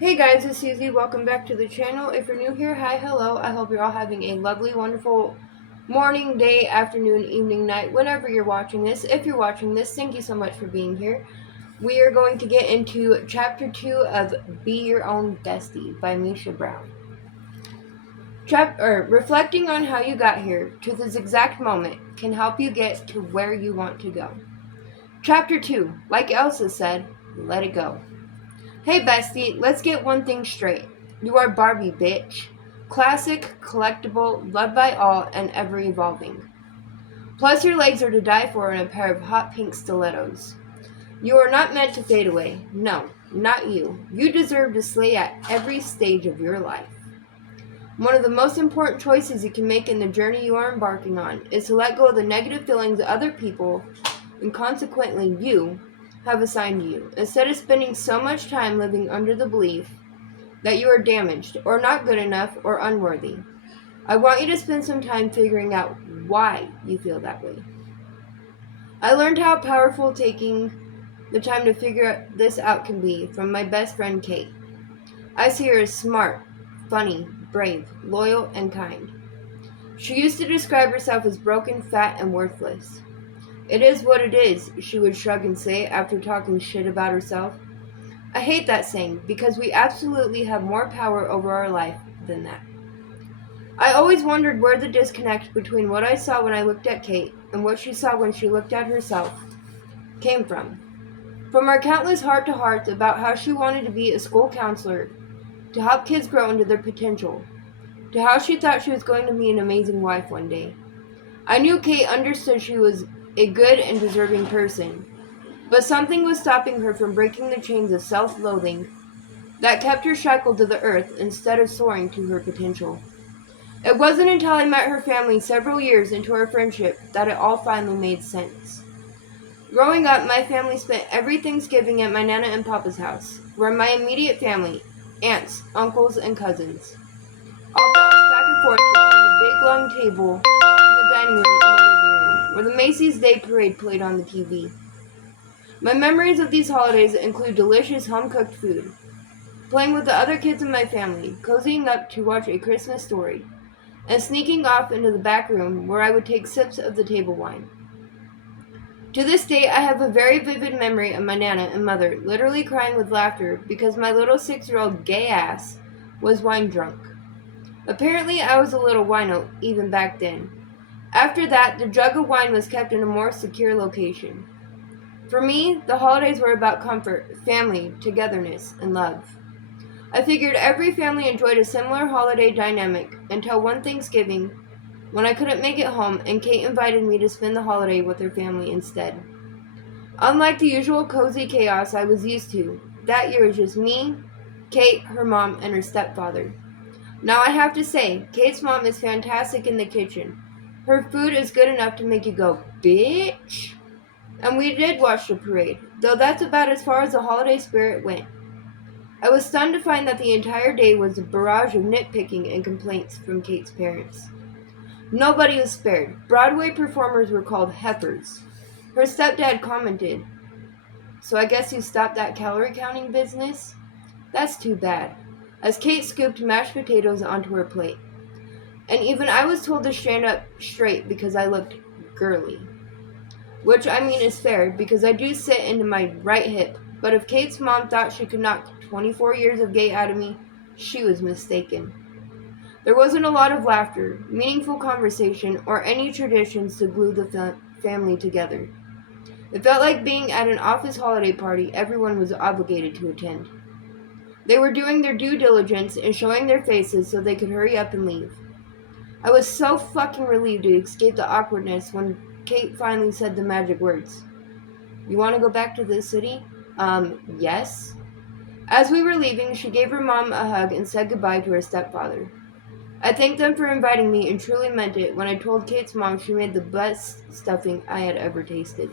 Hey guys, it's Susie. Welcome back to the channel. If you're new here, hi, hello. I hope you're all having a lovely, wonderful morning, day, afternoon, evening, night, whenever you're watching this. If you're watching this, thank you so much for being here. We are going to get into chapter 2 of Be Your Own Bestie by Misha Brown. Reflecting on how you got here to this exact moment can help you get to where you want to go. Chapter 2, like Elsa said, let it go. Hey Bestie, let's get one thing straight. You are Barbie, bitch. Classic, collectible, loved by all, and ever evolving. Plus your legs are to die for in a pair of hot pink stilettos. You are not meant to fade away. No, not you. You deserve to slay at every stage of your life. One of the most important choices you can make in the journey you are embarking on is to let go of the negative feelings other people, and consequently you, have assigned to you, instead of spending so much time living under the belief that you are damaged, or not good enough, or unworthy. I want you to spend some time figuring out why you feel that way. I learned how powerful taking the time to figure this out can be from my best friend Kate. I see her as smart, funny, brave, loyal, and kind. She used to describe herself as broken, fat, and worthless. It is what it is, she would shrug and say after talking shit about herself. I hate that saying because we absolutely have more power over our life than that. I always wondered where the disconnect between what I saw when I looked at Kate and what she saw when she looked at herself came from. From our countless heart-to-hearts about how she wanted to be a school counselor, to help kids grow into their potential, to how she thought she was going to be an amazing wife one day. I knew Kate understood she was a good and deserving person, but something was stopping her from breaking the chains of self-loathing that kept her shackled to the earth instead of soaring to her potential. It wasn't until I met her family several years into our friendship that it all finally made sense. Growing up, my family spent every Thanksgiving at my Nana and Papa's house, where my immediate family, aunts, uncles, and cousins, all bounced back and forth between the big long table in the dining room and the living room, where the Macy's Day Parade played on the TV. My memories of these holidays include delicious home-cooked food, playing with the other kids in my family, cozying up to watch A Christmas Story, and sneaking off into the back room where I would take sips of the table wine. To this day, I have a very vivid memory of my Nana and mother literally crying with laughter because my little 6-year-old gay ass was wine drunk. Apparently, I was a little wino even back then. After that, the jug of wine was kept in a more secure location. For me, the holidays were about comfort, family, togetherness, and love. I figured every family enjoyed a similar holiday dynamic until one Thanksgiving when I couldn't make it home and Kate invited me to spend the holiday with her family instead. Unlike the usual cozy chaos I was used to, that year was just me, Kate, her mom, and her stepfather. Now I have to say, Kate's mom is fantastic in the kitchen. Her food is good enough to make you go, bitch! And we did watch the parade, though that's about as far as the holiday spirit went. I was stunned to find that the entire day was a barrage of nitpicking and complaints from Kate's parents. Nobody was spared. Broadway performers were called heifers. Her stepdad commented, "So I guess you stopped that calorie counting business? That's too bad," as Kate scooped mashed potatoes onto her plate. And even I was told to stand up straight because I looked girly. Which I mean is fair because I do sit into my right hip, but if Kate's mom thought she could knock 24 years of gay out of me, she was mistaken. There wasn't a lot of laughter, meaningful conversation, or any traditions to glue the family together. It felt like being at an office holiday party everyone was obligated to attend. They were doing their due diligence and showing their faces so they could hurry up and leave. I was so fucking relieved to escape the awkwardness when Kate finally said the magic words. "You want to go back to the city?" Yes. As we were leaving, she gave her mom a hug and said goodbye to her stepfather. I thanked them for inviting me and truly meant it when I told Kate's mom she made the best stuffing I had ever tasted.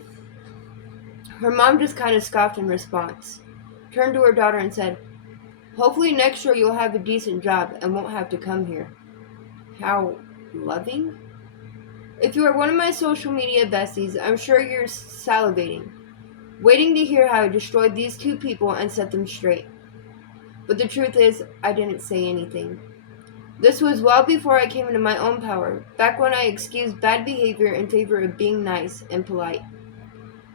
Her mom just kind of scoffed in response, turned to her daughter and said, "Hopefully next year you'll have a decent job and won't have to come here." How loving? If you are one of my social media besties, I'm sure you're salivating, waiting to hear how I destroyed these two people and set them straight. But the truth is, I didn't say anything. This was well before I came into my own power, back when I excused bad behavior in favor of being nice and polite.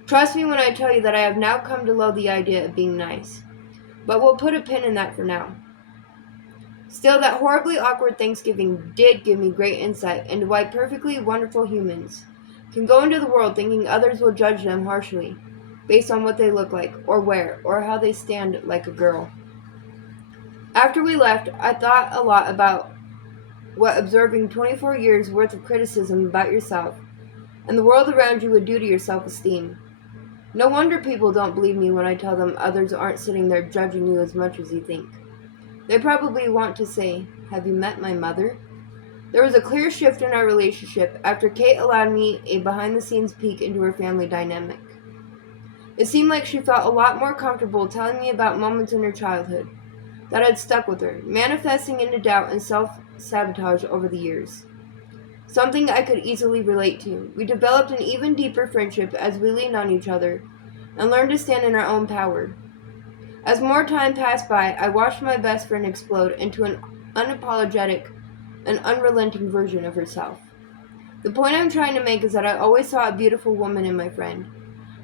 Trust me when I tell you that I have now come to love the idea of being nice. But we'll put a pin in that for now. Still, that horribly awkward Thanksgiving did give me great insight into why perfectly wonderful humans can go into the world thinking others will judge them harshly, based on what they look like, or wear, or how they stand like a girl. After we left, I thought a lot about what observing 24 years worth of criticism about yourself and the world around you would do to your self-esteem. No wonder people don't believe me when I tell them others aren't sitting there judging you as much as you think. They probably want to say, "Have you met my mother?" There was a clear shift in our relationship after Kate allowed me a behind-the-scenes peek into her family dynamic. It seemed like she felt a lot more comfortable telling me about moments in her childhood that had stuck with her, manifesting into doubt and self-sabotage over the years. Something I could easily relate to. We developed an even deeper friendship as we leaned on each other and learned to stand in our own power. As more time passed by, I watched my best friend explode into an unapologetic and unrelenting version of herself. The point I'm trying to make is that I always saw a beautiful woman in my friend,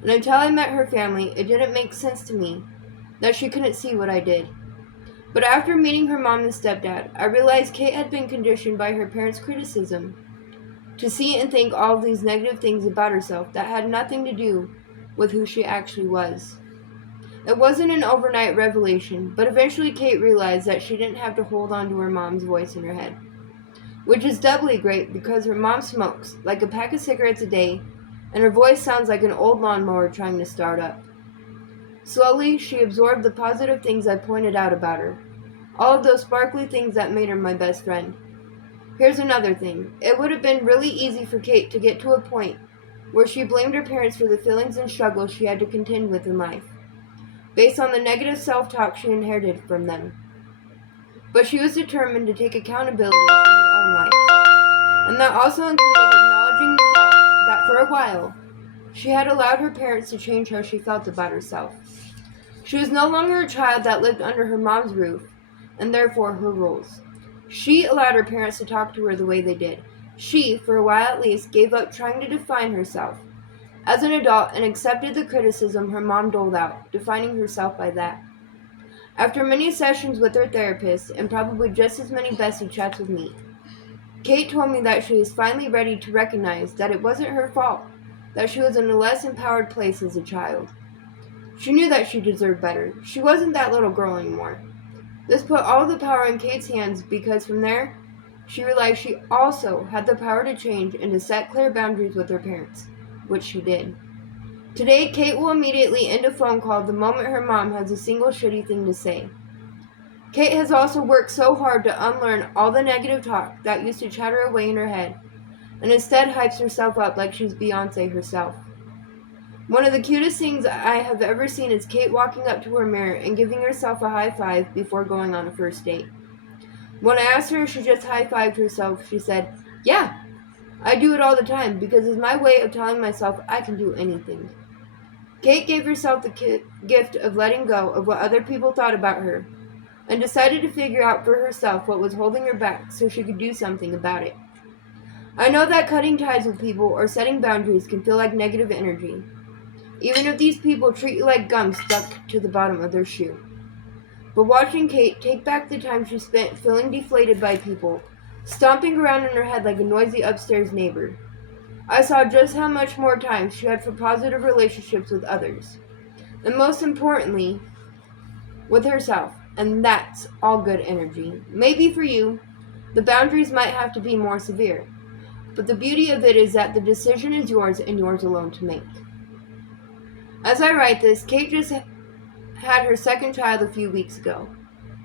and until I met her family, it didn't make sense to me that she couldn't see what I did. But after meeting her mom and stepdad, I realized Kate had been conditioned by her parents' criticism to see and think all of these negative things about herself that had nothing to do with who she actually was. It wasn't an overnight revelation, but eventually Kate realized that she didn't have to hold on to her mom's voice in her head, which is doubly great because her mom smokes like a pack of cigarettes a day, and her voice sounds like an old lawnmower trying to start up. Slowly, she absorbed the positive things I pointed out about her, all of those sparkly things that made her my best friend. Here's another thing. It would have been really easy for Kate to get to a point where she blamed her parents for the feelings and struggles she had to contend with in life, based on the negative self-talk she inherited from them. But she was determined to take accountability for her own life, and that also included acknowledging the fact that for a while, she had allowed her parents to change how she felt about herself. She was no longer a child that lived under her mom's roof, and therefore her rules. She allowed her parents to talk to her the way they did. She, for a while at least, gave up trying to define herself as an adult and accepted the criticism her mom doled out, defining herself by that. After many sessions with her therapist, and probably just as many Bestie chats with me, Kate told me that she was finally ready to recognize that it wasn't her fault, that she was in a less empowered place as a child. She knew that she deserved better. She wasn't that little girl anymore. This put all the power in Kate's hands because from there, she realized she also had the power to change and to set clear boundaries with her parents, which she did. Today, Kate will immediately end a phone call the moment her mom has a single shitty thing to say. Kate has also worked so hard to unlearn all the negative talk that used to chatter away in her head, and instead hypes herself up like she's Beyoncé herself. One of the cutest things I have ever seen is Kate walking up to her mirror and giving herself a high five before going on a first date. When I asked her if she just high-fived herself, she said, "Yeah, I do it all the time because it's my way of telling myself I can do anything." Kate gave herself the gift of letting go of what other people thought about her and decided to figure out for herself what was holding her back so she could do something about it. I know that cutting ties with people or setting boundaries can feel like negative energy, even if these people treat you like gum stuck to the bottom of their shoe. But watching Kate take back the time she spent feeling deflated by people, stomping around in her head like a noisy upstairs neighbor, I saw just how much more time she had for positive relationships with others, and most importantly, with herself, and that's all good energy. Maybe for you, the boundaries might have to be more severe, but the beauty of it is that the decision is yours and yours alone to make. As I write this, Kate just had her second child a few weeks ago.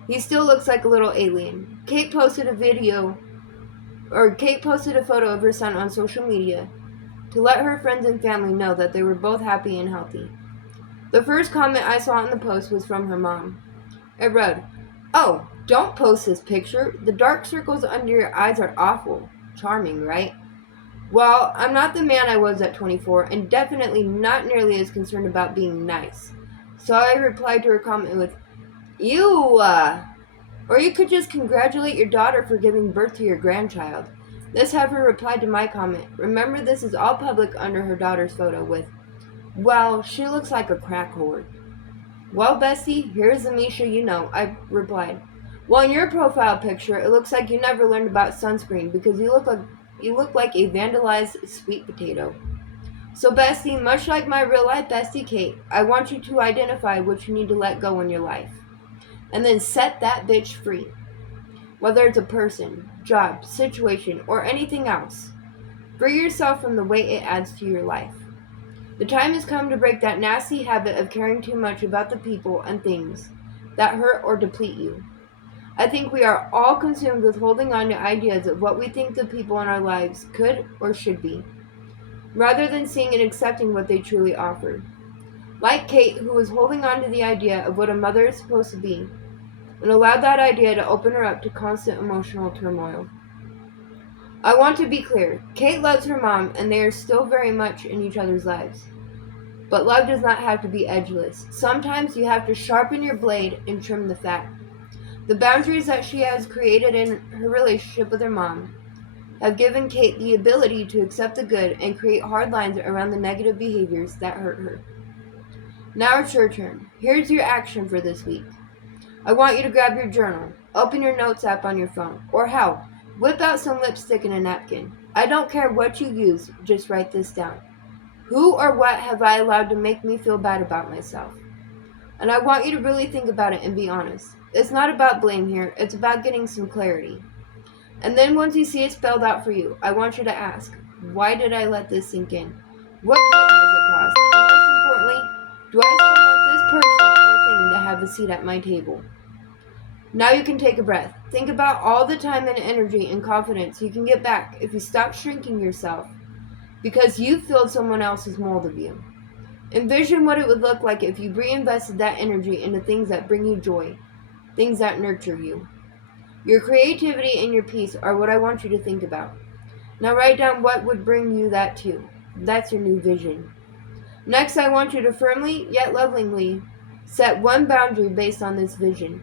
He still looks like a little alien. Kate posted a photo of her son on social media to let her friends and family know that they were both happy and healthy. The first comment I saw in the post was from her mom. It read, "Oh, don't post this picture. The dark circles under your eyes are awful. Charming, right?" Well, I'm not the man I was at 24, and definitely not nearly as concerned about being nice. So I replied to her comment with, You, or you could just congratulate your daughter for giving birth to your grandchild. This heifer replied to my comment. Remember, this is all public under her daughter's photo with, well, she looks like a crack whore. Well, Bessie, here's the Misha you know, I replied. Well, in your profile picture, it looks like you never learned about sunscreen because you look like a vandalized sweet potato. So, Bestie, much like my real life bestie Kate, I want you to identify what you need to let go in your life. And then set that bitch free. Whether it's a person, job, situation, or anything else. Free yourself from the weight it adds to your life. The time has come to break that nasty habit of caring too much about the people and things that hurt or deplete you. I think we are all consumed with holding on to ideas of what we think the people in our lives could or should be, rather than seeing and accepting what they truly offer. Like Kate, who was holding on to the idea of what a mother is supposed to be, and allowed that idea to open her up to constant emotional turmoil. I want to be clear, Kate loves her mom, and they are still very much in each other's lives. But love does not have to be edgeless. Sometimes you have to sharpen your blade and trim the fat. The boundaries that she has created in her relationship with her mom have given Kate the ability to accept the good and create hard lines around the negative behaviors that hurt her. Now it's your turn. Here's your action for this week. I want you to grab your journal, open your notes app on your phone, or hell, whip out some lipstick and a napkin. I don't care what you use, just write this down. Who or what have I allowed to make me feel bad about myself? And I want you to really think about it and be honest. It's not about blame here, it's about getting some clarity. And then once you see it spelled out for you, I want you to ask, why did I let this sink in? What good has it caused? And most importantly, do I still want this person or thing to have a seat at my table? Now you can take a breath. Think about all the time and energy and confidence you can get back if you stop shrinking yourself because you filled someone else's mold of you. Envision what it would look like if you reinvested that energy into things that bring you joy, things that nurture you. Your creativity and your peace are what I want you to think about. Now write down what would bring you that too. That's your new vision. Next, I want you to firmly, yet lovingly, set one boundary based on this vision.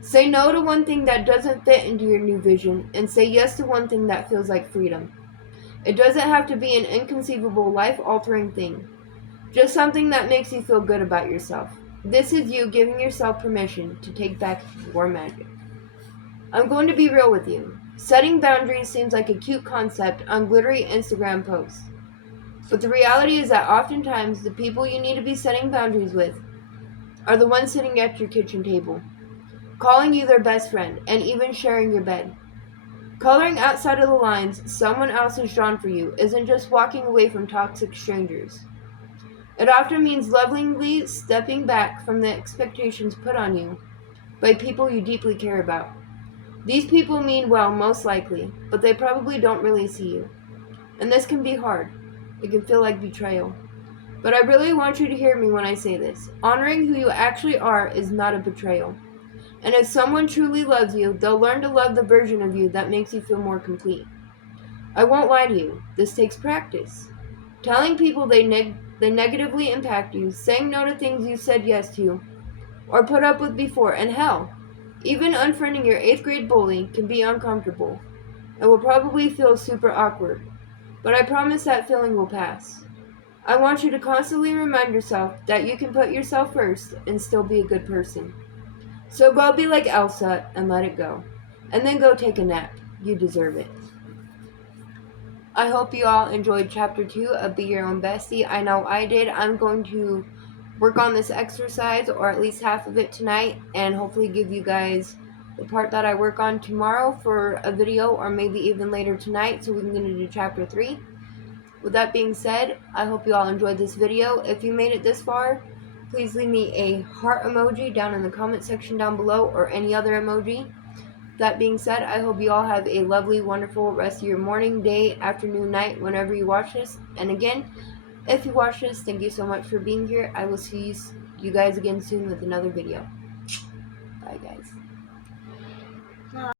Say no to one thing that doesn't fit into your new vision, and say yes to one thing that feels like freedom. It doesn't have to be an inconceivable, life-altering thing. Just something that makes you feel good about yourself. This is you giving yourself permission to take back your magic. I'm going to be real with you. Setting boundaries seems like a cute concept on glittery Instagram posts. But the reality is that oftentimes the people you need to be setting boundaries with are the ones sitting at your kitchen table, calling you their best friend, and even sharing your bed. Coloring outside of the lines someone else has drawn for you isn't just walking away from toxic strangers. It often means lovingly stepping back from the expectations put on you by people you deeply care about. These people mean well, most likely, but they probably don't really see you. And this can be hard. It can feel like betrayal. But I really want you to hear me when I say this. Honoring who you actually are is not a betrayal. And if someone truly loves you, they'll learn to love the version of you that makes you feel more complete. I won't lie to you. This takes practice. Telling people they negatively impact you, saying no to things you said yes to, or put up with before, and hell, even unfriending your 8th grade bully can be uncomfortable. It will probably feel super awkward. But I promise that feeling will pass. I want you to constantly remind yourself that you can put yourself first and still be a good person. So go be like Elsa and let it go. And then go take a nap. You deserve it. I hope you all enjoyed Chapter 2 of Be Your Own Bestie. I know I did. I'm going to work on this exercise, or at least half of it tonight, and hopefully give you guys the part that I work on tomorrow for a video, or maybe even later tonight, so we can get into Chapter 3. With that being said, I hope you all enjoyed this video. If you made it this far, please leave me a heart emoji down in the comment section down below, or any other emoji. That being said, I hope you all have a lovely, wonderful rest of your morning, day, afternoon, night, whenever you watch this. And again, if you watch this, thank you so much for being here. I will see you guys again soon with another video. Bye, guys.